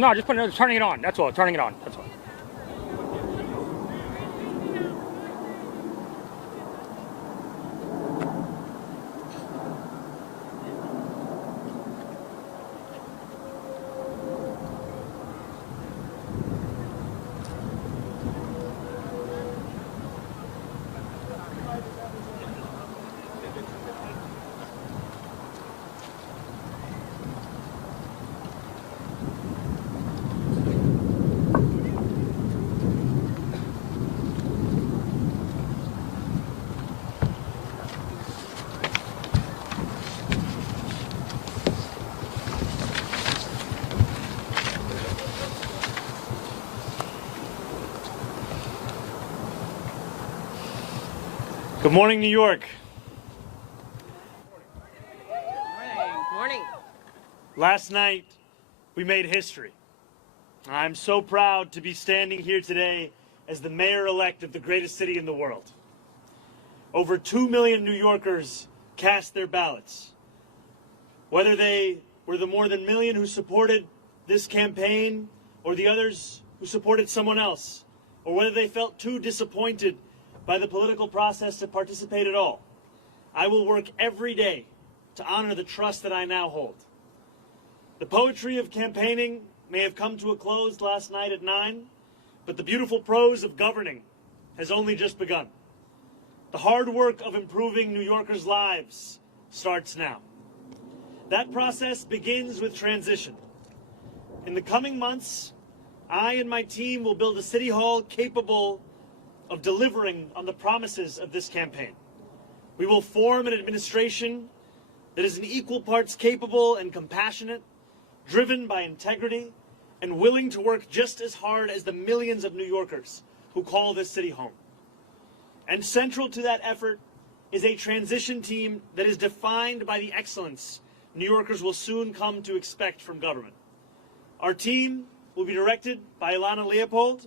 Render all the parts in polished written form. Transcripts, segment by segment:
No, just turning it on. That's all. Turning it on. That's all. Good morning, New York. Good morning. Last night, we made history. I'm so proud to be standing here today as the mayor-elect of the greatest city in the world. Over 2 million New Yorkers cast their ballots. Whether they were the more than million who supported this campaign or the others who supported someone else, or whether they felt too disappointed by the political process to participate at all, I will work every day to honor the trust that I now hold. The poetry of campaigning may have come to a close last night at 9, but the beautiful prose of governing has only just begun. The hard work of improving New Yorkers' lives starts now. That process begins with transition. In the coming months, I and my team will build a city hall capable of delivering on the promises of this campaign. We will form an administration that is in equal parts capable and compassionate, driven by integrity, and willing to work just as hard as the millions of New Yorkers who call this city home. And central to that effort is a transition team that is defined by the excellence New Yorkers will soon come to expect from government. Our team will be directed by Ilana Leopold,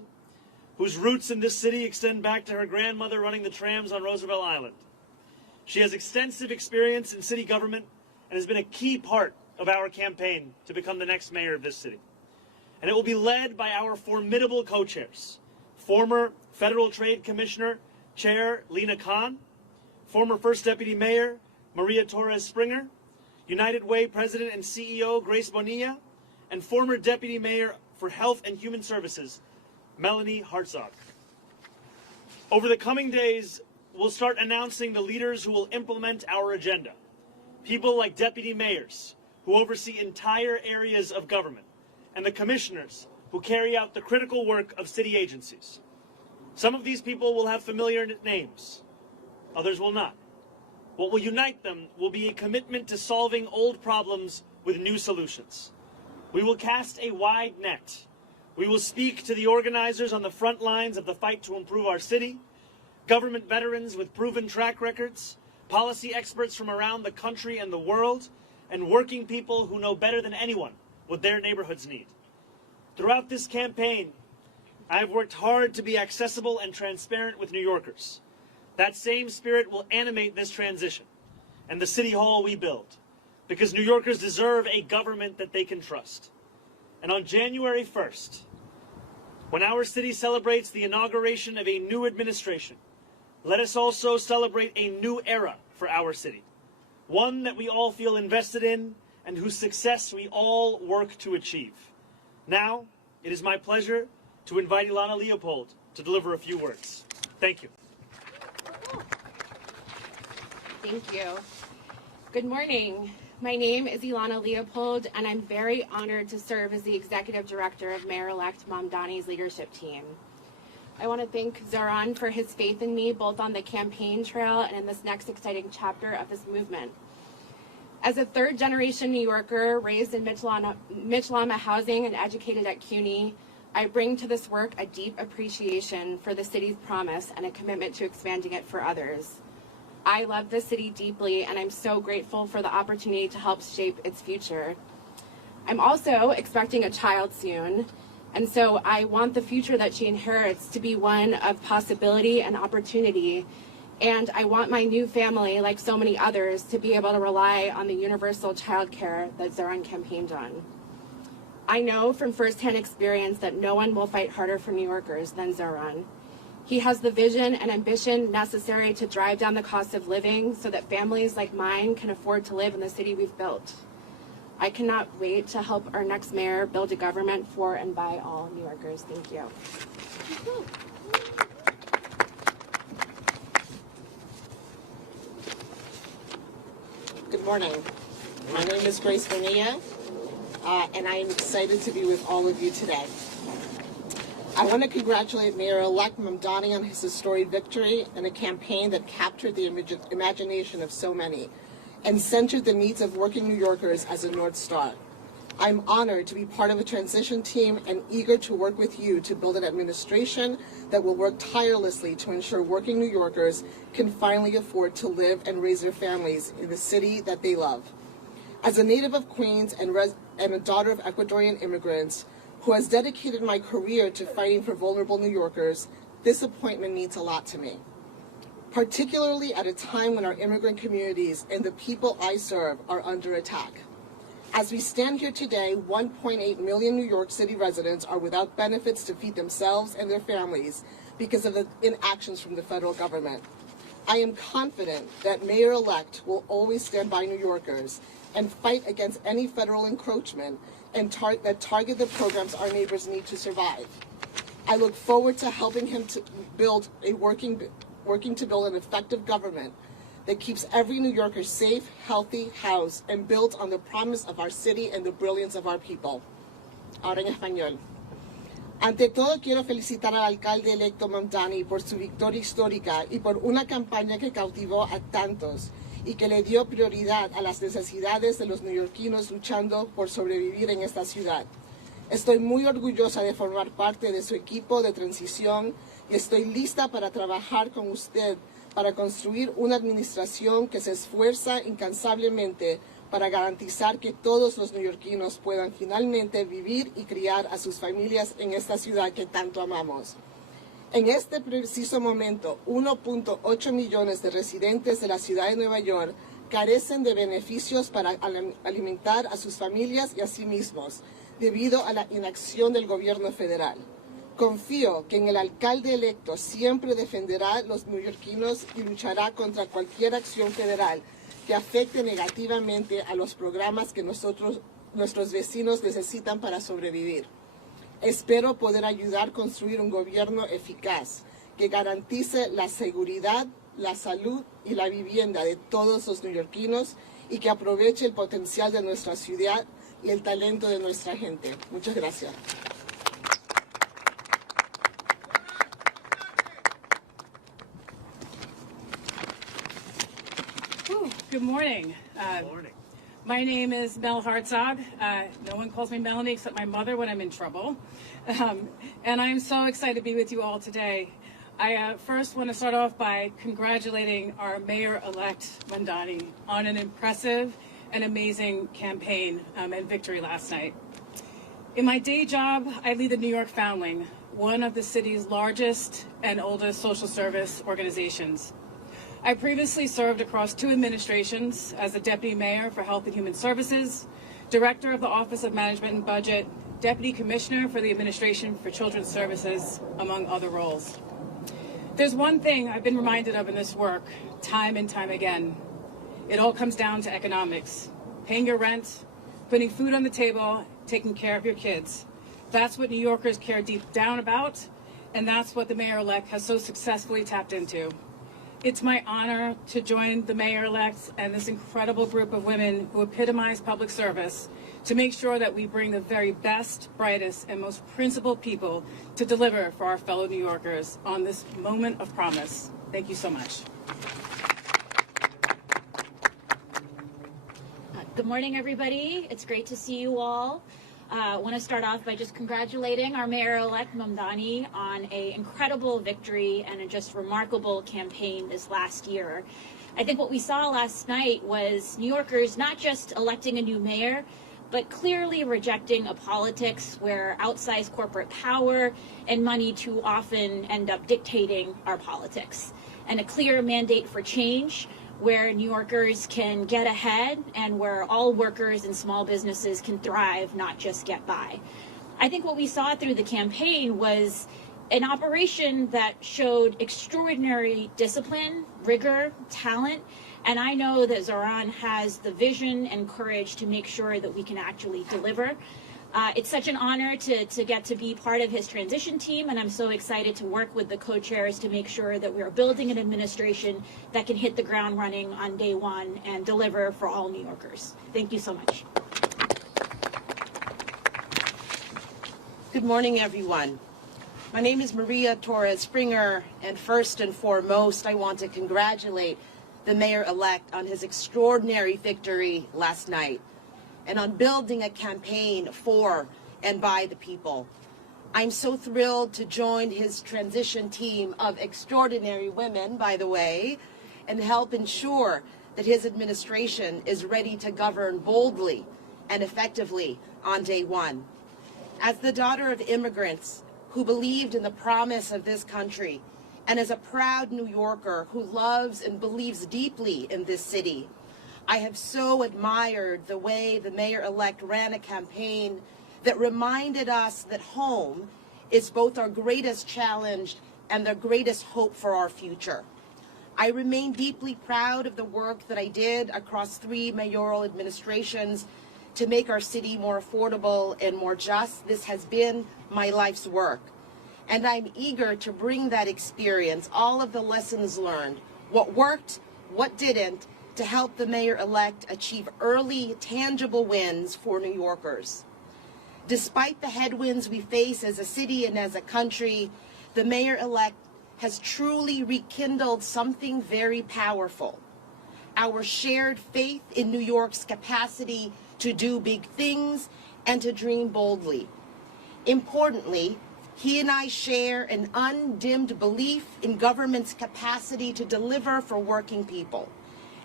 whose roots in this city extend back to her grandmother running the trams on Roosevelt Island. She has extensive experience in city government and has been a key part of our campaign to become the next mayor of this city. And it will be led by our formidable co-chairs, former Federal Trade Commissioner Chair Lena Khan, former First Deputy Mayor Maria Torres Springer, United Way President and CEO Grace Bonilla, and former Deputy Mayor for Health and Human Services Melanie Hartzog. Over the coming days, we'll start announcing the leaders who will implement our agenda. People like deputy mayors, who oversee entire areas of government, and the commissioners, who carry out the critical work of city agencies. Some of these people will have familiar names. Others will not. What will unite them will be a commitment to solving old problems with new solutions. We will cast a wide net. We will speak to the organizers on the front lines of the fight to improve our city, government veterans with proven track records, policy experts from around the country and the world, and working people who know better than anyone what their neighborhoods need. Throughout this campaign, I have worked hard to be accessible and transparent with New Yorkers. That same spirit will animate this transition and the city hall we build, because New Yorkers deserve a government that they can trust. And on January 1st, when our city celebrates the inauguration of a new administration, let us also celebrate a new era for our city, one that we all feel invested in and whose success we all work to achieve. Now, it is my pleasure to invite Ilana Leopold to deliver a few words. Thank you. Thank you. Good morning. My name is Ilana Leopold, and I'm very honored to serve as the Executive Director of Mayor-elect Mamdani's leadership team. I want to thank Zohran for his faith in me, both on the campaign trail and in this next exciting chapter of this movement. As a third-generation New Yorker raised in Mitchell-Lama housing and educated at CUNY, I bring to this work a deep appreciation for the city's promise and a commitment to expanding it for others. I love this city deeply, and I'm so grateful for the opportunity to help shape its future. I'm also expecting a child soon, And so I want the future that she inherits to be one of possibility and opportunity. And I want my new family, like so many others, to be able to rely on the universal child care that Zohran campaigned on. I know from firsthand experience that no one will fight harder for New Yorkers than Zohran. He has the vision and ambition necessary to drive down the cost of living so that families like mine can afford to live in the city we've built. I cannot wait to help our next mayor build a government for and by all New Yorkers. Thank you. Good morning. My name is Grace Bonilla, and I am excited to be with all of you today. I want to congratulate Mayor-elect Mamdani on his historic victory in a campaign that captured the imagination of so many and centered the needs of working New Yorkers as a North Star. I'm honored to be part of a transition team and eager to work with you to build an administration that will work tirelessly to ensure working New Yorkers can finally afford to live and raise their families in the city that they love. As a native of Queens and a daughter of Ecuadorian immigrants who has dedicated my career to fighting for vulnerable New Yorkers, this appointment means a lot to me, particularly at a time when our immigrant communities and the people I serve are under attack. As we stand here today, 1.8 million New York City residents are without benefits to feed themselves and their families because of the inactions from the federal government. I am confident that Mayor-elect will always stand by New Yorkers and fight against any federal encroachment and that target the programs our neighbors need to survive. I look forward to helping him to build working to build an effective government that keeps every New Yorker safe, healthy, housed, and built on the promise of our city and the brilliance of our people. Ahora en español. Ante todo, quiero felicitar al alcalde electo Mamdani por su victoria histórica y por una campaña que cautivó a tantos y que le dio prioridad a las necesidades de los neoyorquinos luchando por sobrevivir en esta ciudad. Estoy muy orgullosa de formar parte de su equipo de transición y estoy lista para trabajar con usted para construir una administración que se esfuerza incansablemente para garantizar que todos los neoyorquinos puedan finalmente vivir y criar a sus familias en esta ciudad que tanto amamos. En este preciso momento, 1.8 millones de residentes de la ciudad de Nueva York carecen de beneficios para alimentar a sus familias y a sí mismos, debido a la inacción del gobierno federal. Confío que en el alcalde electo siempre defenderá a los neoyorquinos y luchará contra cualquier acción federal que afecte negativamente a los programas que nuestros vecinos necesitan para sobrevivir. Espero poder ayudar a construir un gobierno eficaz que garantice la seguridad, la salud y la vivienda de todos los neoyorquinos y que aproveche el potencial de nuestra ciudad y el talento de nuestra gente. Muchas gracias. Good morning. Good morning. My name is Mel Hartzog. No one calls me Melanie except my mother when I'm in trouble. And I'm so excited to be with you all today. I first want to start off by congratulating our Mayor-elect Mamdani on an impressive and amazing campaign and victory last night. In my day job, I lead the New York Foundling, one of the city's largest and oldest social service organizations. I previously served across 2 administrations as the Deputy Mayor for Health and Human Services, Director of the Office of Management and Budget, Deputy Commissioner for the Administration for Children's Services, among other roles. There's one thing I've been reminded of in this work, time and time again. It all comes down to economics. Paying your rent, putting food on the table, taking care of your kids. That's what New Yorkers care deep down about, and that's what the Mayor-elect has so successfully tapped into. It's my honor to join the Mayor-elect and this incredible group of women who epitomize public service to make sure that we bring the very best, brightest, and most principled people to deliver for our fellow New Yorkers on this moment of promise. Thank you so much. Good morning, everybody. It's great to see you all. I want to start off by just congratulating our Mayor-elect Mamdani on an incredible victory and a just remarkable campaign this last year. I think what we saw last night was New Yorkers not just electing a new mayor, but clearly rejecting a politics where outsized corporate power and money too often end up dictating our politics, and a clear mandate for change where New Yorkers can get ahead and where all workers and small businesses can thrive, not just get by. I think what we saw through the campaign was an operation that showed extraordinary discipline, rigor, talent, and I know that Zohran has the vision and courage to make sure that we can actually deliver. It's such an honor to get to be part of his transition team, and I'm so excited to work with the co-chairs to make sure that we're building an administration that can hit the ground running on day one and deliver for all New Yorkers. Thank you so much. Good morning, everyone. My name is Maria Torres Springer, and first and foremost, I want to congratulate the mayor-elect on his extraordinary victory last night and on building a campaign for and by the people. I'm so thrilled to join his transition team of extraordinary women, by the way, and help ensure that his administration is ready to govern boldly and effectively on day one. As the daughter of immigrants who believed in the promise of this country, and as a proud New Yorker who loves and believes deeply in this city, I have so admired the way the mayor-elect ran a campaign that reminded us that home is both our greatest challenge and the greatest hope for our future. I remain deeply proud of the work that I did across 3 mayoral administrations to make our city more affordable and more just. This has been my life's work. And I'm eager to bring that experience, all of the lessons learned, what worked, what didn't, to help the mayor-elect achieve early, tangible wins for New Yorkers. Despite the headwinds we face as a city and as a country, the mayor-elect has truly rekindled something very powerful: our shared faith in New York's capacity to do big things and to dream boldly. Importantly, he and I share an undimmed belief in government's capacity to deliver for working people,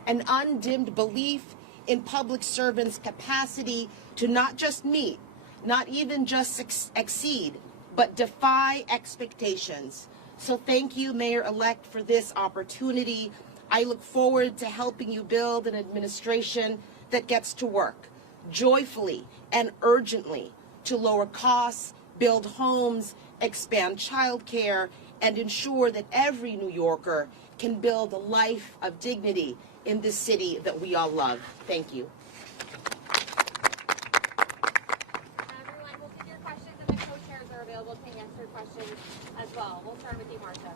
an undimmed belief in public servants' capacity to not just meet, not even just exceed, but defy expectations. So thank you, Mayor-elect, for this opportunity. I look forward to helping you build an administration that gets to work joyfully and urgently to lower costs, build homes, expand childcare, and ensure that every New Yorker can build a life of dignity in this city that we all love. Thank you. Everyone, we'll take your questions, and the co-chairs are available to answer questions as well. We'll start with you, Marcia.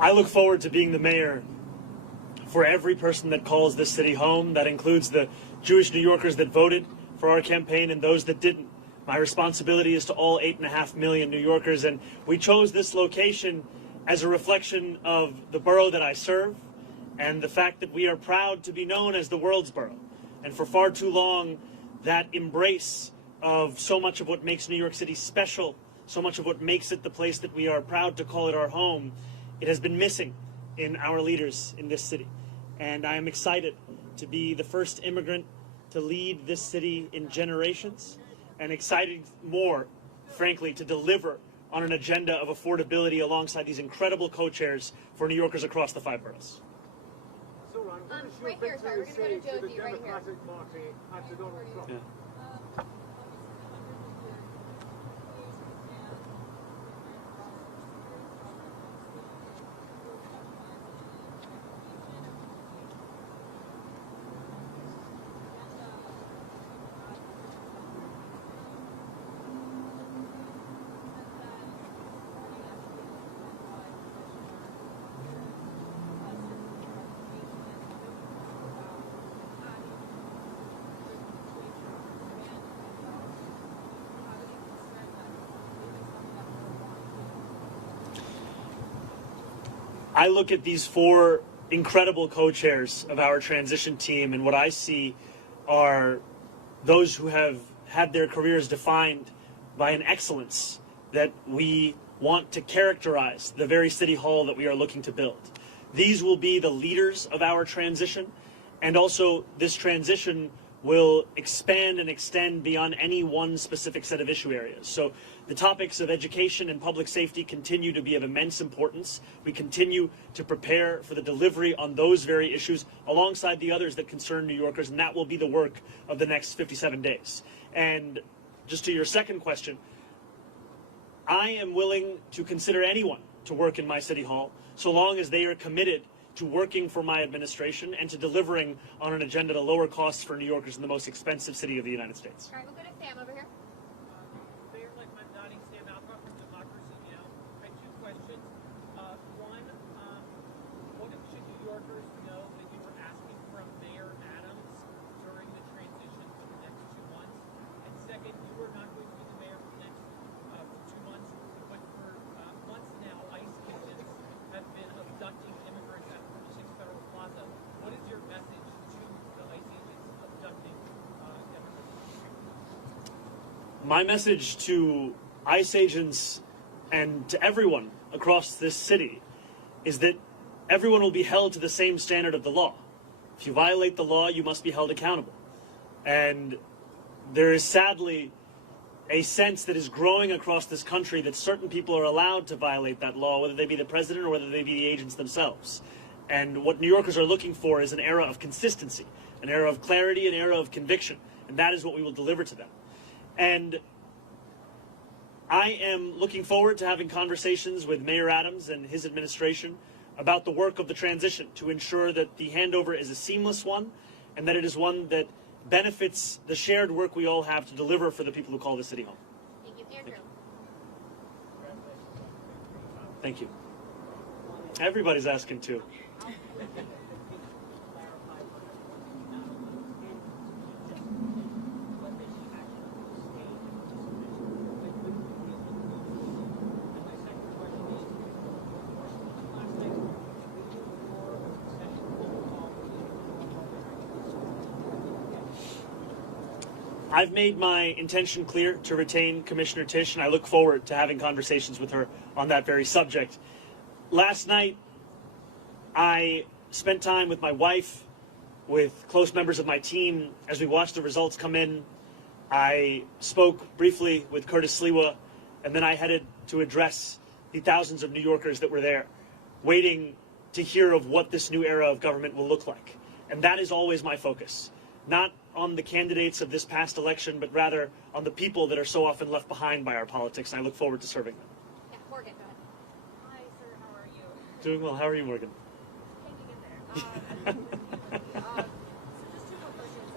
I look forward to being the mayor for every person that calls this city home. That includes the Jewish New Yorkers that voted for our campaign and those that didn't. My responsibility is to all 8.5 million New Yorkers, and we chose this location as a reflection of the borough that I serve and the fact that we are proud to be known as the world's borough. And for far too long, that embrace of so much of what makes New York City special, so much of what makes it the place that we are proud to call it our home, it has been missing in our leaders in this city. And I am excited to be the first immigrant to lead this city in generations, and excited more, frankly, to deliver on an agenda of affordability alongside these incredible co-chairs for New Yorkers across the 5 boroughs. Right here, sorry, we're going to go to Josie right here. Yeah. I look at these four incredible co-chairs of our transition team, and what I see are those who have had their careers defined by an excellence that we want to characterize the very city hall that we are looking to build. These will be the leaders of our transition, and also this transition will expand and extend beyond any one specific set of issue areas. So the topics of education and public safety continue to be of immense importance. We continue to prepare for the delivery on those very issues alongside the others that concern New Yorkers, and that will be the work of the next 57 days. And just to your second question, I am willing to consider anyone to work in my city hall so long as they are committed to working for my administration and to delivering on an agenda to lower costs for New Yorkers in the most expensive city of the United States. All right, we'll go to Sam over here. Mayor-elect Mamdani, Sam Alcock from Democracy Now! I have two questions. One, what should New Yorkers know that you were asking from Mayor Adams during the transition for the next 2 months? And second, you are not going to be the mayor for the next 2 months, but for months now, ICE agents have been abducting immigrants at 46 Federal Plaza. What is your message to the ICE agents abducting immigrants? My message to ICE agents and to everyone across this city is that everyone will be held to the same standard of the law. If you violate the law, you must be held accountable. And there is sadly a sense that is growing across this country that certain people are allowed to violate that law, whether they be the president or whether they be the agents themselves. And what New Yorkers are looking for is an era of consistency, an era of clarity, an era of conviction. And that is what we will deliver to them. And I am looking forward to having conversations with Mayor Adams and his administration about the work of the transition to ensure that the handover is a seamless one and that it is one that benefits the shared work we all have to deliver for the people who call the city home. Thank you, Andrew. Thank you. Everybody's asking too. I've made my intention clear to retain Commissioner Tisch, and I look forward to having conversations with her on that very subject. Last night, I spent time with my wife, with close members of my team, as we watched the results come in. I spoke briefly with Curtis Sliwa, and then I headed to address the thousands of New Yorkers that were there, waiting to hear of what this new era of government will look like. And that is always my focus. Not on the candidates of this past election, but rather on the people that are so often left behind by our politics, and I look forward to serving them. Yeah, Morgan, go ahead. Hi, sir. How are you? Doing well. How are you, Morgan? Hanging in there. So just two more questions.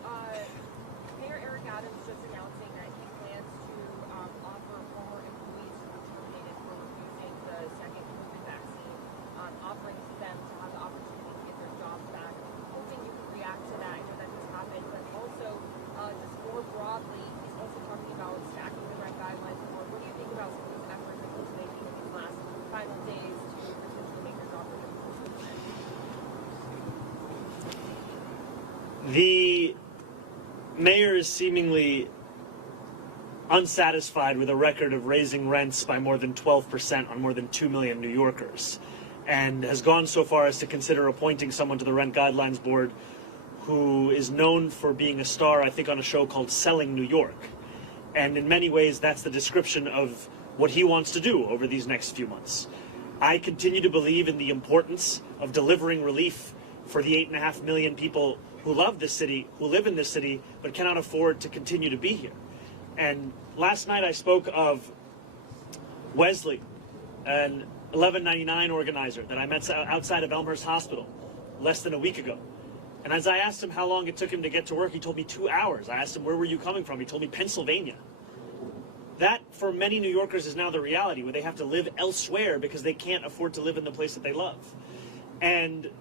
Mayor Eric Adams just announcing that he plans to offer former employees who were terminated for refusing the second COVID vaccine, offering them to have the opportunity to get their jobs back. Hoping you can react to that. I know that just happened, but also just more broadly, he's also talking about stacking the right guidelines more. What do you think about some of these efforts that he's making in these last final days to potentially make your job more difficult? The mayor is seemingly unsatisfied with a record of raising rents by more than 12% on more than 2 million New Yorkers, and has gone so far as to consider appointing someone to the Rent Guidelines Board who is known for being a star, I think, on a show called Selling New York. And in many ways, that's the description of what he wants to do over these next few months. I continue to believe in the importance of delivering relief for the 8.5 million people who love this city, who live in this city, but cannot afford to continue to be here. And last night I spoke of Wesley, an 1199 organizer that I met outside of Elmhurst Hospital less than a week ago. And as I asked him how long it took him to get to work, he told me 2 hours. I asked him, where were you coming from? He told me Pennsylvania. That, for many New Yorkers, is now the reality, where they have to live elsewhere because they can't afford to live in the place that they love. And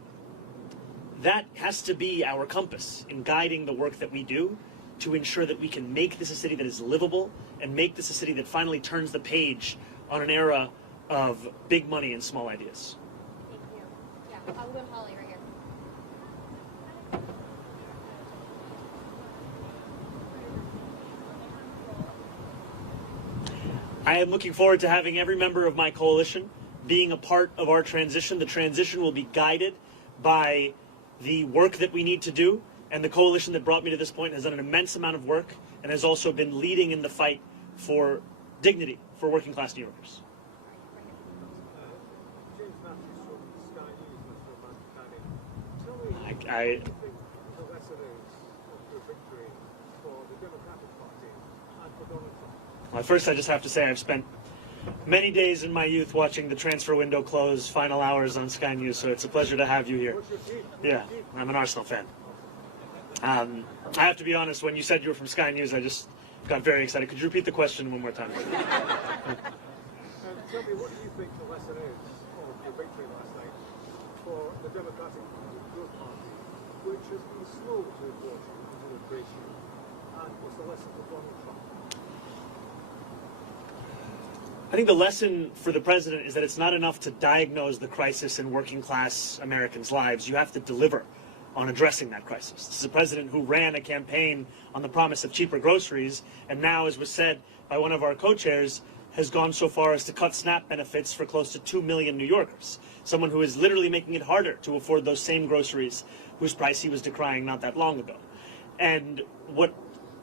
that has to be our compass in guiding the work that we do to ensure that we can make this a city that is livable and make this a city that finally turns the page on an era of big money and small ideas. Thank you. We'll go to Holly right here. I am looking forward to having every member of my coalition being a part of our transition. The transition will be guided by the work that we need to do, and the coalition that brought me to this point has done an immense amount of work and has also been leading in the fight for dignity for working class New Yorkers. I Well, first, I just have to say I've spent many days in my youth watching the transfer window close, final hours on Sky News, so it's a pleasure to have you here. Yeah, I'm an Arsenal fan. I have to be honest, when you said you were from Sky News, I just got very excited. Could you repeat the question one more time? Tell me, what do you think the lesson is of your victory last night for the Democratic Growth Party, which has been slow to report into immigration, and what's the lesson for Donald Trump? I think the lesson for the president is that it's not enough to diagnose the crisis in working class Americans' lives. You have to deliver on addressing that crisis. This is a president who ran a campaign on the promise of cheaper groceries, and now, as was said by one of our co-chairs, has gone so far as to cut SNAP benefits for close to 2 million New Yorkers. Someone who is literally making it harder to afford those same groceries whose price he was decrying not that long ago. And what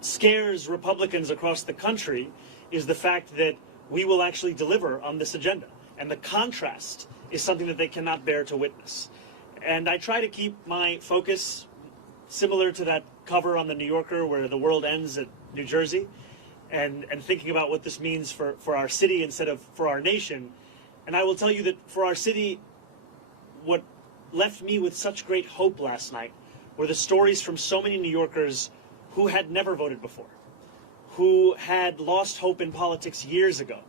scares Republicans across the country is the fact that we will actually deliver on this agenda. And the contrast is something that they cannot bear to witness. And I try to keep my focus similar to that cover on the New Yorker where the world ends at New Jersey, and thinking about what this means for our city instead of for our nation. And I will tell you that for our city, what left me with such great hope last night were the stories from so many New Yorkers who had never voted before, who had lost hope in politics years ago.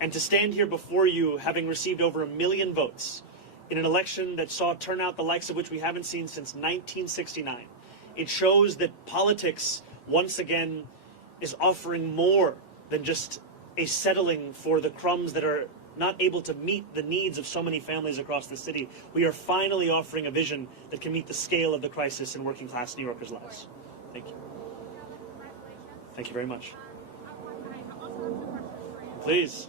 And to stand here before you, having received over 1 million votes in an election that saw turnout the likes of which we haven't seen since 1969, it shows that politics, once again, is offering more than just a settling for the crumbs that are not able to meet the needs of so many families across the city. We are finally offering a vision that can meet the scale of the crisis in working class New Yorkers' lives. Thank you. Thank you very much. Please.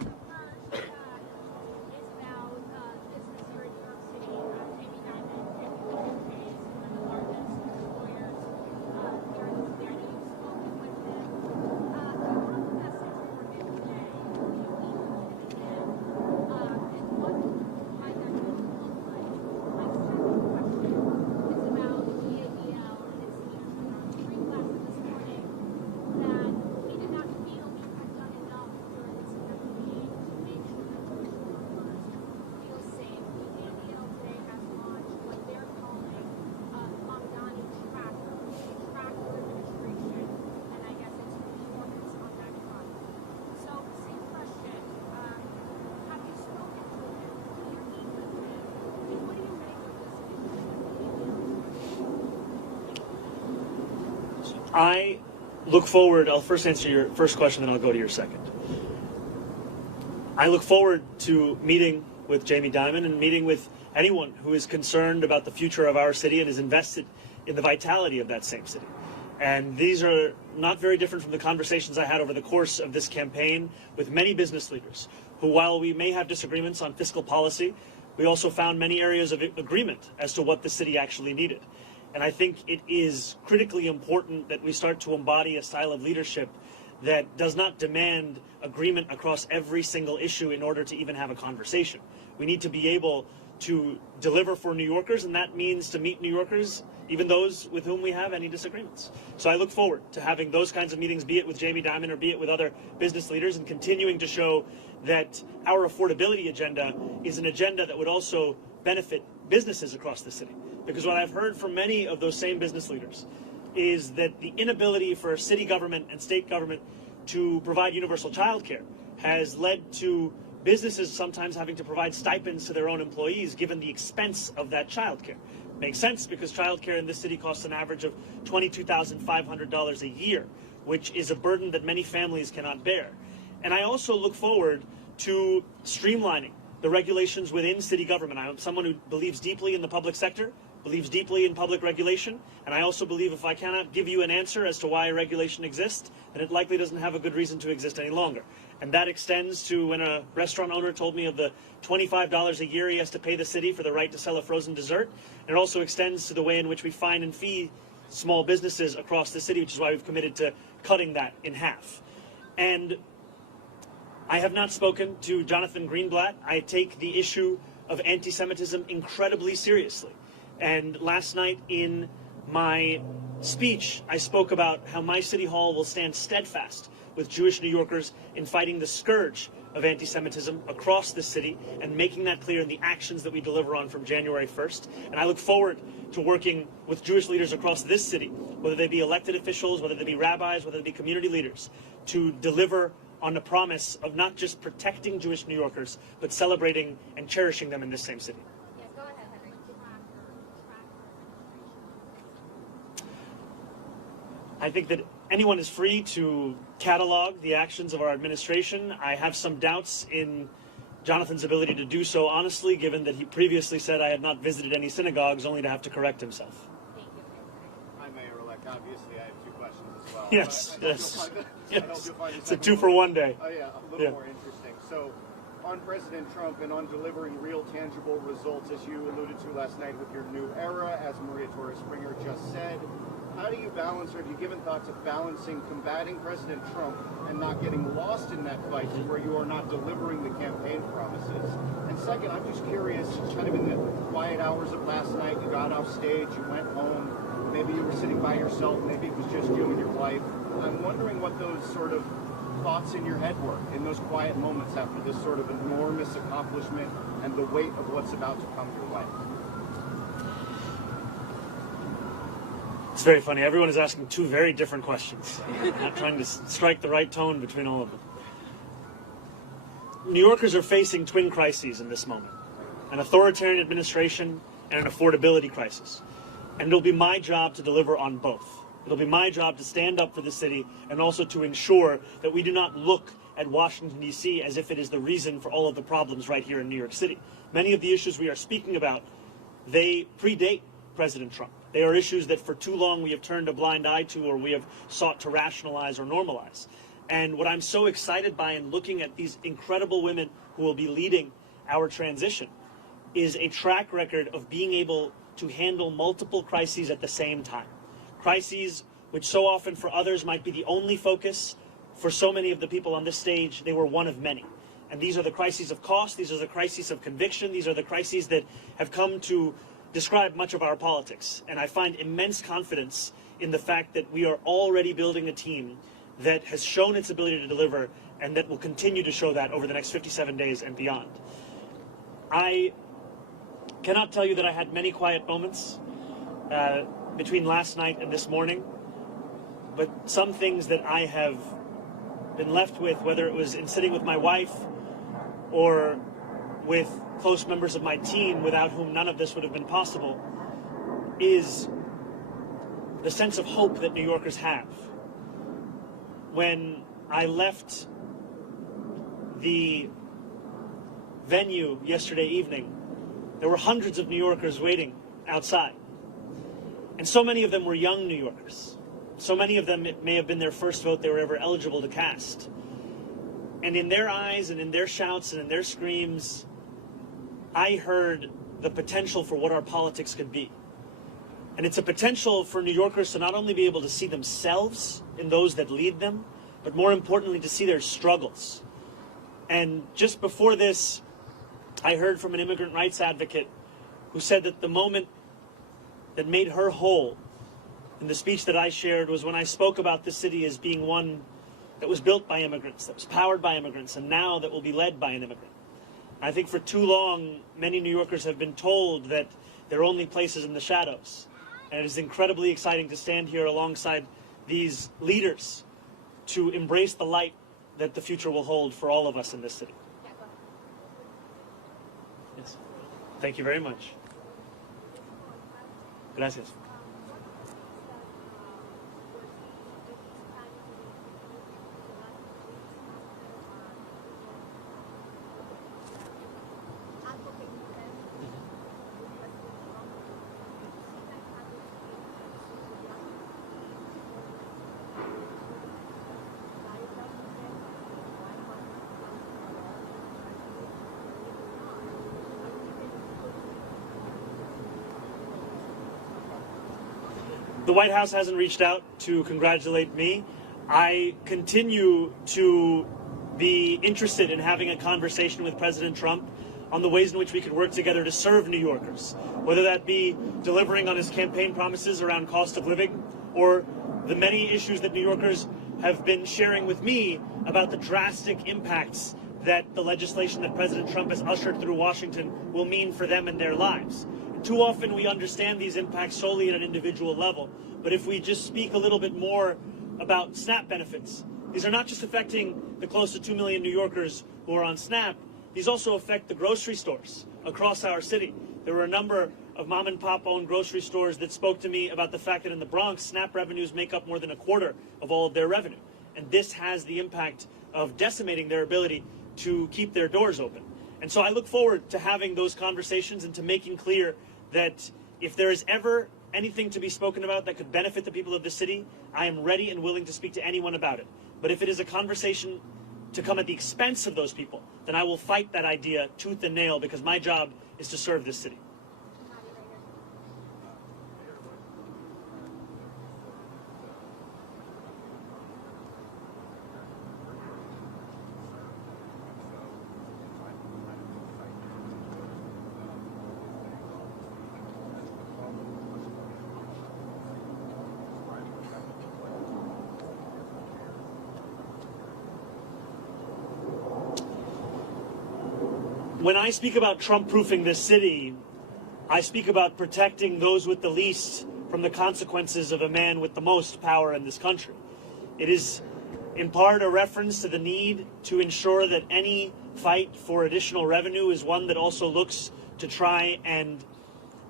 I look forward, I'll first answer your first question, then I'll go to your second. I look forward to meeting with Jamie Dimon and meeting with anyone who is concerned about the future of our city and is invested in the vitality of that same city. And these are not very different from the conversations I had over the course of this campaign with many business leaders who, while we may have disagreements on fiscal policy, we also found many areas of agreement as to what the city actually needed. And I think it is critically important that we start to embody a style of leadership that does not demand agreement across every single issue in order to even have a conversation. We need to be able to deliver for New Yorkers, and that means to meet New Yorkers, even those with whom we have any disagreements. So I look forward to having those kinds of meetings, be it with Jamie Dimon or be it with other business leaders, and continuing to show that our affordability agenda is an agenda that would also benefit businesses across the city. Because what I've heard from many of those same business leaders is that the inability for city government and state government to provide universal child care has led to businesses sometimes having to provide stipends to their own employees given the expense of that child care. Makes sense because child care in this city costs an average of $22,500 a year, which is a burden that many families cannot bear. And I also look forward to streamlining the regulations within city government. I'm someone who believes deeply in the public sector, believes deeply in public regulation, and I also believe if I cannot give you an answer as to why a regulation exists, then it likely doesn't have a good reason to exist any longer. And that extends to when a restaurant owner told me of the $25 a year he has to pay the city for the right to sell a frozen dessert. And it also extends to the way in which we fine and fee small businesses across the city, which is why we've committed to cutting that in half. And I have not spoken to Jonathan Greenblatt. I take the issue of anti-Semitism incredibly seriously. And last night in my speech, I spoke about how my city hall will stand steadfast with Jewish New Yorkers in fighting the scourge of anti-Semitism across the city and making that clear in the actions that we deliver on from January 1st. And I look forward to working with Jewish leaders across this city, whether they be elected officials, whether they be rabbis, whether they be community leaders, to deliver on the promise of not just protecting Jewish New Yorkers, but celebrating and cherishing them in this same city. Yes, go ahead, Henry. I think that anyone is free to catalog the actions of our administration. I have some doubts in Jonathan's ability to do so honestly, given that he previously said I had not visited any synagogues, only to have to correct himself. Thank you. Hi, Mayor-elect. Obviously, I have two questions as well. Yes, yes. I hope you'll find It's a 2-for-1 day. Oh, yeah, a little more interesting. So, on President Trump and on delivering real, tangible results, as you alluded to last night with your new era, as Maria Torres Springer just said, how do you balance, or have you given thoughts of balancing combating President Trump and not getting lost in that fight where you are not delivering the campaign promises? And second, I'm just curious, kind of in the quiet hours of last night, you got off stage, you went home, maybe you were sitting by yourself, maybe it was just you and your wife. I'm wondering what those sort of thoughts in your head were in those quiet moments after this sort of enormous accomplishment and the weight of what's about to come your way. It's very funny. Everyone is asking two very different questions. I'm not trying to strike the right tone between all of them. New Yorkers are facing twin crises in this moment: an authoritarian administration and an affordability crisis. And it'll be my job to deliver on both. It'll be my job to stand up for the city and also to ensure that we do not look at Washington, D.C. as if it is the reason for all of the problems right here in New York City. Many of the issues we are speaking about, they predate President Trump. They are issues that for too long we have turned a blind eye to, or we have sought to rationalize or normalize. And what I'm so excited by in looking at these incredible women who will be leading our transition is a track record of being able to handle multiple crises at the same time. Crises which so often for others might be the only focus. For so many of the people on this stage, they were one of many. And these are the crises of cost, these are the crises of conviction, these are the crises that have come to describe much of our politics. And I find immense confidence in the fact that we are already building a team that has shown its ability to deliver and that will continue to show that over the next 57 days and beyond. I cannot tell you that I had many quiet moments between last night and this morning, but some things that I have been left with, whether it was in sitting with my wife or with close members of my team without whom none of this would have been possible, is the sense of hope that New Yorkers have. When I left the venue yesterday evening, there were hundreds of New Yorkers waiting outside. And so many of them were young New Yorkers. So many of them, it may have been their first vote they were ever eligible to cast. And in their eyes and in their shouts and in their screams, I heard the potential for what our politics could be. And it's a potential for New Yorkers to not only be able to see themselves in those that lead them, but more importantly, to see their struggles. And just before this, I heard from an immigrant rights advocate who said that the moment that made her whole in the speech that I shared was when I spoke about this city as being one that was built by immigrants, that was powered by immigrants, and now that will be led by an immigrant. I think for too long, many New Yorkers have been told that there are only places in the shadows. And it is incredibly exciting to stand here alongside these leaders to embrace the light that the future will hold for all of us in this city. Yes. Thank you very much. Gracias. the White House hasn't reached out to congratulate me. I continue to be interested in having a conversation with President Trump on the ways in which we could work together to serve New Yorkers, whether that be delivering on his campaign promises around cost of living or the many issues that New Yorkers have been sharing with me about the drastic impacts that the legislation that President Trump has ushered through Washington will mean for them and their lives. And too often we understand these impacts solely at an individual level, but if we just speak a little bit more about SNAP benefits, these are not just affecting the close to 2 million New Yorkers who are on SNAP, these also affect the grocery stores across our city. There were a number of mom and pop owned grocery stores that spoke to me about the fact that in the Bronx, SNAP revenues make up more than a quarter of all of their revenue. And this has the impact of decimating their ability to keep their doors open. And so I look forward to having those conversations and to making clear that if there is ever anything to be spoken about that could benefit the people of the city, I am ready and willing to speak to anyone about it. But if it is a conversation to come at the expense of those people, then I will fight that idea tooth and nail, because my job is to serve this city. When I speak about Trump-proofing this city, I speak about protecting those with the least from the consequences of a man with the most power in this country. It is in part a reference to the need to ensure that any fight for additional revenue is one that also looks to try and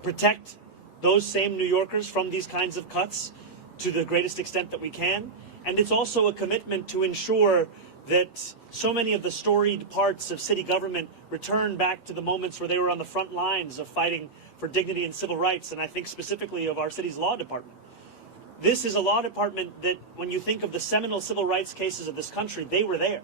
protect those same New Yorkers from these kinds of cuts to the greatest extent that we can. And it's also a commitment to ensure that so many of the storied parts of city government return back to the moments where they were on the front lines of fighting for dignity and civil rights, and I think specifically of our city's law department. This is a law department that, when you think of the seminal civil rights cases of this country, they were there.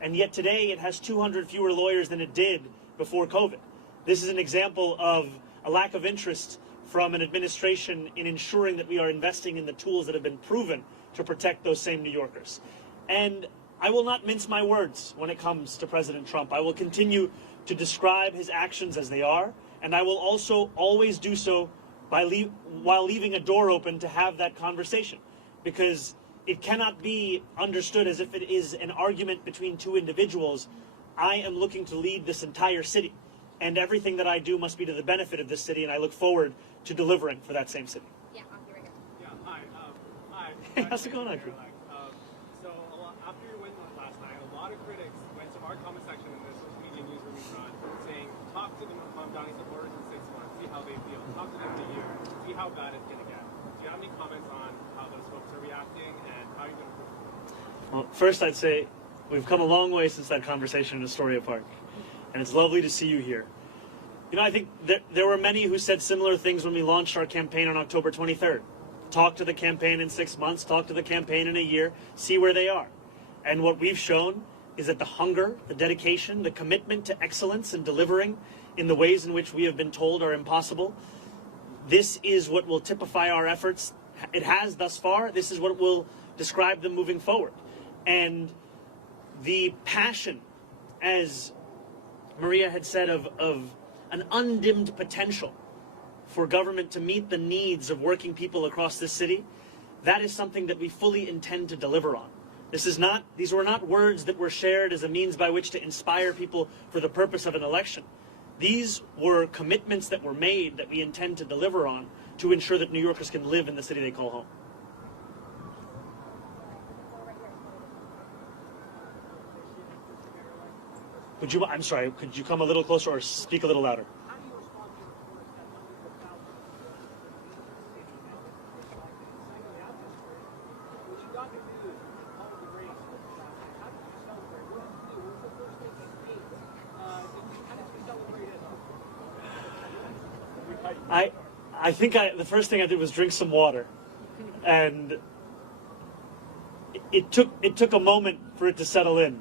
And yet today it has 200 fewer lawyers than it did before COVID. This is an example of a lack of interest from an administration in ensuring that we are investing in the tools that have been proven to protect those same New Yorkers. And I will not mince my words when it comes to President Trump. I will continue to describe his actions as they are, and I will also always do so while leaving a door open to have that conversation, because it cannot be understood as if it is an argument between two individuals. I am looking to lead this entire city, and everything that I do must be to the benefit of this city, and I look forward to delivering for that same city. Yeah, Aki, right here. Yeah, hi. Hey, how's it going, Aki? After your win last night, a lot of critics went to our comment section in the social media newsroom we run, saying, talk to the Mamdani supporters in 6 months, see how they feel. Talk to them in a year, see how bad it's going to get. Do you have any comments on how those folks are reacting and how you're going to improve? Well, first I'd say we've come a long way since that conversation in Astoria Park, and it's lovely to see you here. You know, I think there were many who said similar things when we launched our campaign on October 23rd. Talk to the campaign in 6 months, talk to the campaign in a year, see where they are. And what we've shown is that the hunger, the dedication, the commitment to excellence and delivering in the ways in which we have been told are impossible, this is what will typify our efforts. It has thus far. This is what will describe them moving forward. And the passion, as Maria had said, of an undimmed potential for government to meet the needs of working people across this city, that is something that we fully intend to deliver on. These were not words that were shared as a means by which to inspire people for the purpose of an election. These were commitments that were made that we intend to deliver on to ensure that New Yorkers can live in the city they call home. I'm sorry, could you come a little closer or speak a little louder? I think the first thing I did was drink some water, and it took a moment for it to settle in.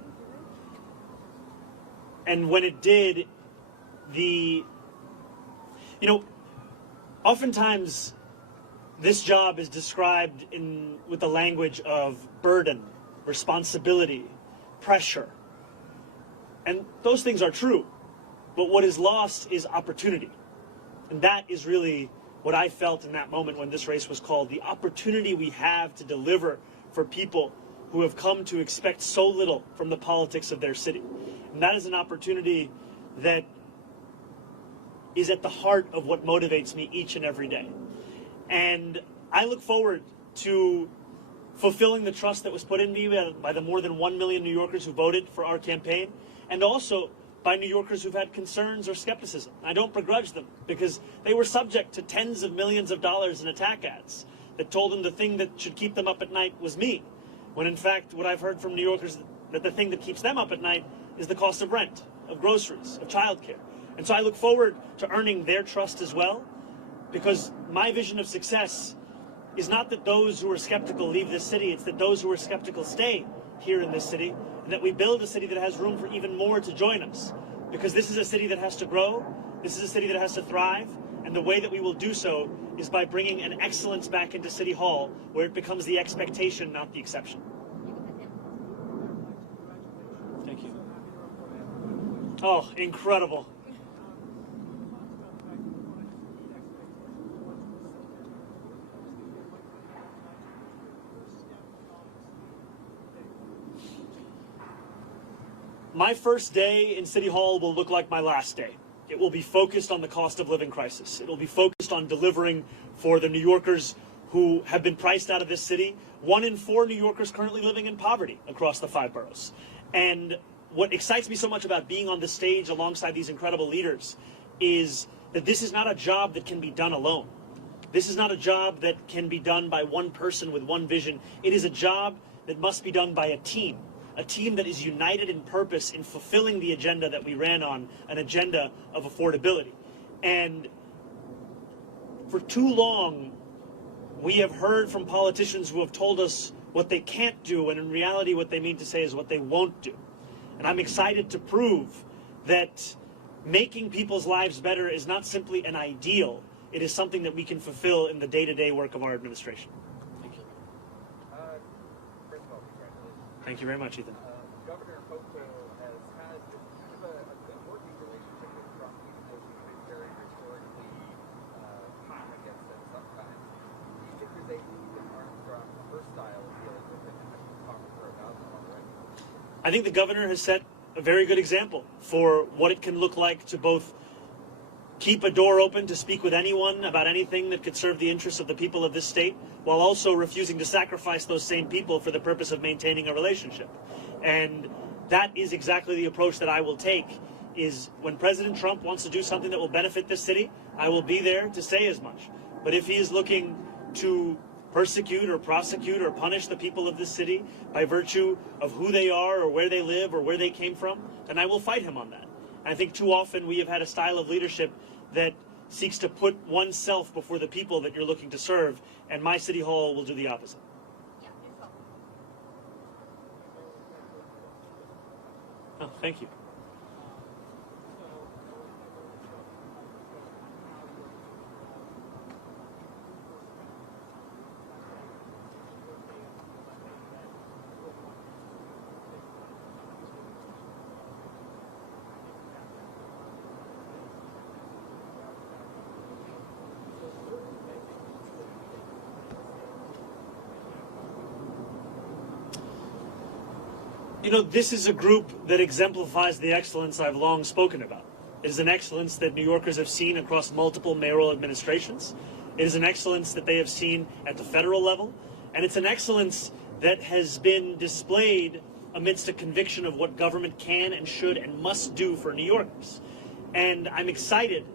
And when it did, oftentimes this job is described with the language of burden, responsibility, pressure. And those things are true. But what is lost is opportunity. And that is really what I felt in that moment when this race was called, the opportunity we have to deliver for people who have come to expect so little from the politics of their city. And that is an opportunity that is at the heart of what motivates me each and every day. And I look forward to fulfilling the trust that was put in me by the more than 1 million New Yorkers who voted for our campaign, and also by New Yorkers who've had concerns or skepticism. I don't begrudge them, because they were subject to tens of millions of dollars in attack ads that told them the thing that should keep them up at night was me, when in fact what I've heard from New Yorkers that the thing that keeps them up at night is the cost of rent, of groceries, of childcare. And so I look forward to earning their trust as well, because my vision of success is not that those who are skeptical leave this city, it's that those who are skeptical stay here in this city, and that we build a city that has room for even more to join us. Because this is a city that has to grow, this is a city that has to thrive, and the way that we will do so is by bringing an excellence back into City Hall, where it becomes the expectation, not the exception. Thank you. Oh, incredible. My first day in City Hall will look like my last day. It will be focused on the cost of living crisis. It will be focused on delivering for the New Yorkers who have been priced out of this city. 1 in 4 New Yorkers currently living in poverty across the 5 boroughs. And what excites me so much about being on the stage alongside these incredible leaders is that this is not a job that can be done alone. This is not a job that can be done by one person with one vision. It is a job that must be done by a team that is united in purpose in fulfilling the agenda that we ran on, an agenda of affordability. And for too long, we have heard from politicians who have told us what they can't do, and in reality what they mean to say is what they won't do. And I'm excited to prove that making people's lives better is not simply an ideal, it is something that we can fulfill in the day-to-day work of our administration. Thank you. First of all, congratulations. Thank you very much, Ethan. Governor Hochul has had kind of a good working relationship with Trump, even though she's been very rhetorically hot against him sometimes. Do you think there's anything you can learn from her style of dealing with him, and have you talked with her about it already? I think the governor has set a very good example for what it can look like to both keep a door open to speak with anyone about anything that could serve the interests of the people of this state, while also refusing to sacrifice those same people for the purpose of maintaining a relationship. And that is exactly the approach that I will take, is when President Trump wants to do something that will benefit this city, I will be there to say as much. But if he is looking to persecute or prosecute or punish the people of this city by virtue of who they are or where they live or where they came from, then I will fight him on that. I think too often we have had a style of leadership that seeks to put oneself before the people that you're looking to serve, and my City Hall will do the opposite. Oh, thank you. You know, this is a group that exemplifies the excellence I've long spoken about. It is an excellence that New Yorkers have seen across multiple mayoral administrations. It is an excellence that they have seen at the federal level. And it's an excellence that has been displayed amidst a conviction of what government can and should and must do for New Yorkers. And I'm excited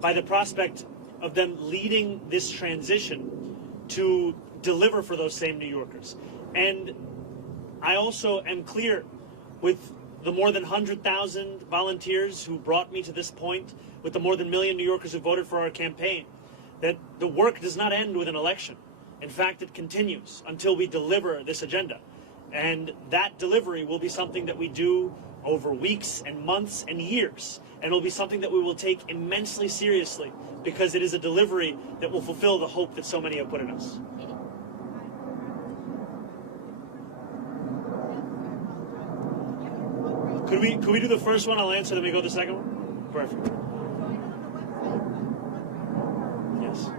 by the prospect of them leading this transition to deliver for those same New Yorkers. And I also am clear with the more than 100,000 volunteers who brought me to this point, with the more than 1 million New Yorkers who voted for our campaign, that the work does not end with an election. In fact, it continues until we deliver this agenda. And that delivery will be something that we do over weeks and months and years. And it will be something that we will take immensely seriously because it is a delivery that will fulfill the hope that so many have put in us. Could we do the first one? I'll answer, then we go to the second one? Perfect. Yes.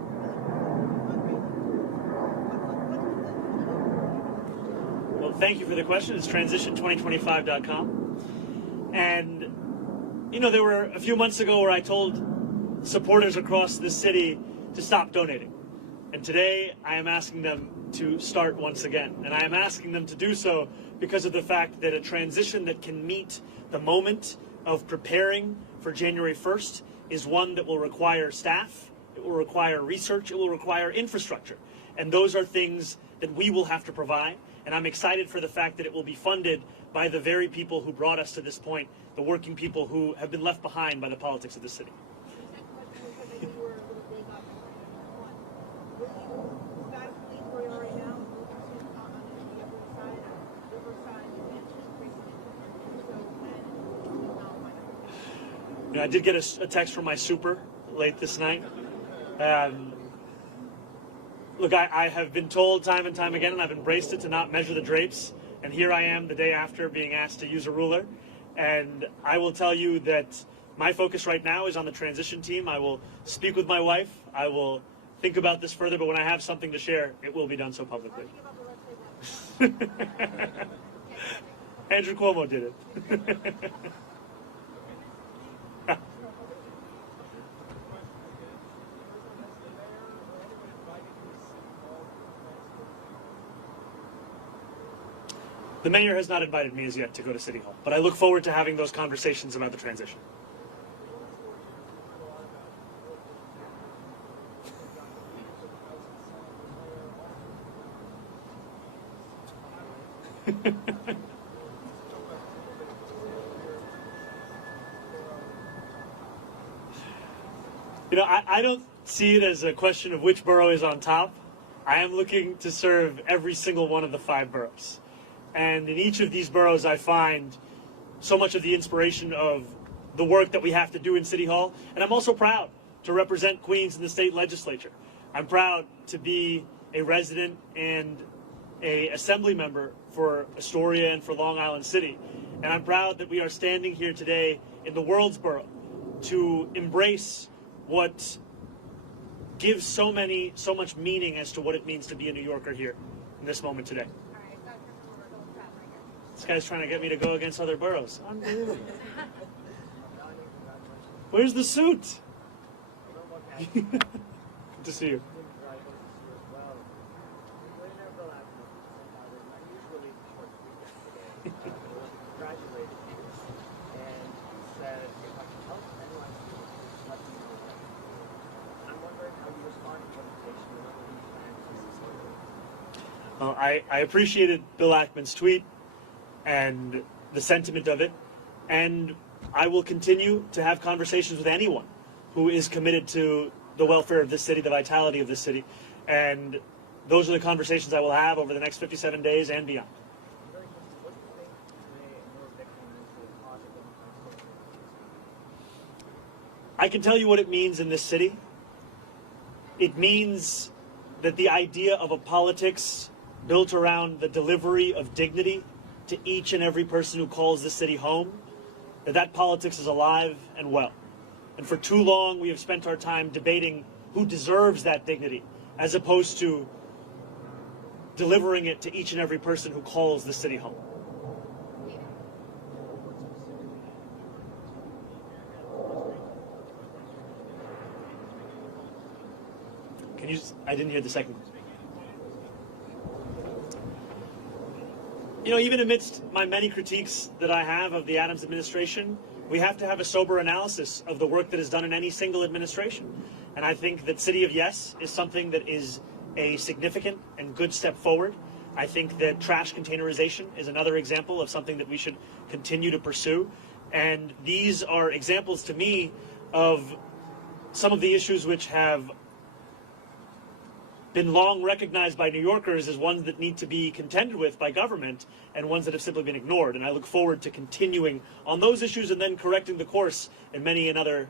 Well, thank you for the question. It's transition2025.com. And, you know, there were a few months ago where I told supporters across this city to stop donating. And today I am asking them to start once again. And I am asking them to do so because of the fact that a transition that can meet the moment of preparing for January 1st is one that will require staff, it will require research, it will require infrastructure. And those are things that we will have to provide. And I'm excited for the fact that it will be funded by the very people who brought us to this point, the working people who have been left behind by the politics of the city. You know, I did get a text from my super late this night. Look, I have been told time and time again, and I've embraced it, to not measure the drapes. And here I am the day after being asked to use a ruler. And I will tell you that my focus right now is on the transition team. I will speak with my wife. I will think about this further, but when I have something to share, it will be done so publicly. Andrew Cuomo did it. The mayor has not invited me as yet to go to City Hall, but I look forward to having those conversations about the transition. You know, I don't see it as a question of which borough is on top. I am looking to serve every single one of the 5 boroughs. And in each of these boroughs, I find so much of the inspiration of the work that we have to do in City Hall. And I'm also proud to represent Queens in the state legislature. I'm proud to be a resident and an assembly member for Astoria and for Long Island City. And I'm proud that we are standing here today in the world's borough to embrace what gives so much meaning as to what it means to be a New Yorker here in this moment today. This guy's trying to get me to go against other boroughs. Unbelievable. Where's the suit? Good to see you. Well, I appreciated Bill Ackman's tweet and the sentiment of it, and I will continue to have conversations with anyone who is committed to the welfare of this city, the vitality of this city, and those are the conversations I will have over the next 57 days and beyond. I can tell you what it means in this city. It means that the idea of a politics built around the delivery of dignity to each and every person who calls this city home, that politics is alive and well. And for too long, we have spent our time debating who deserves that dignity, as opposed to delivering it to each and every person who calls the city home. I didn't hear the second one. You know, even amidst my many critiques that I have of the Adams administration, we have to have a sober analysis of the work that is done in any single administration. And I think that City of Yes is something that is a significant and good step forward. I think that trash containerization is another example of something that we should continue to pursue. And these are examples to me of some of the issues which have been long recognized by New Yorkers as ones that need to be contended with by government and ones that have simply been ignored. And I look forward to continuing on those issues and then correcting the course in many other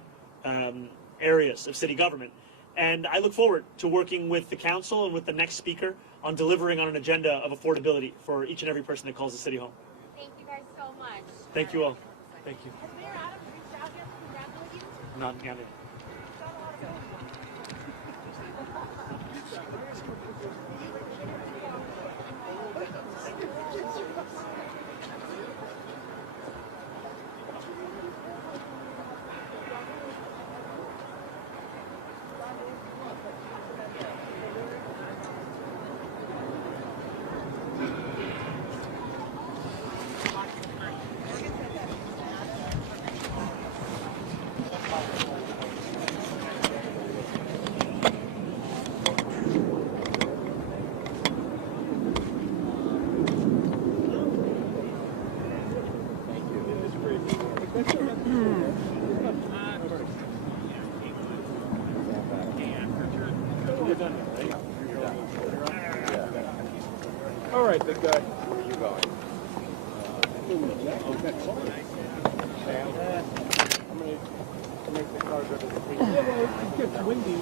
areas of city government. And I look forward to working with the council and with the next speaker on delivering on an agenda of affordability for each and every person that calls the city home. Thank you guys so much. Thank you all. Thank you. Has Mayor Adams reached out here to congratulate you? Not yet. All right, big guy. Where are you going? I'm gonna make the car go to the street. Yeah, well, it gets windy.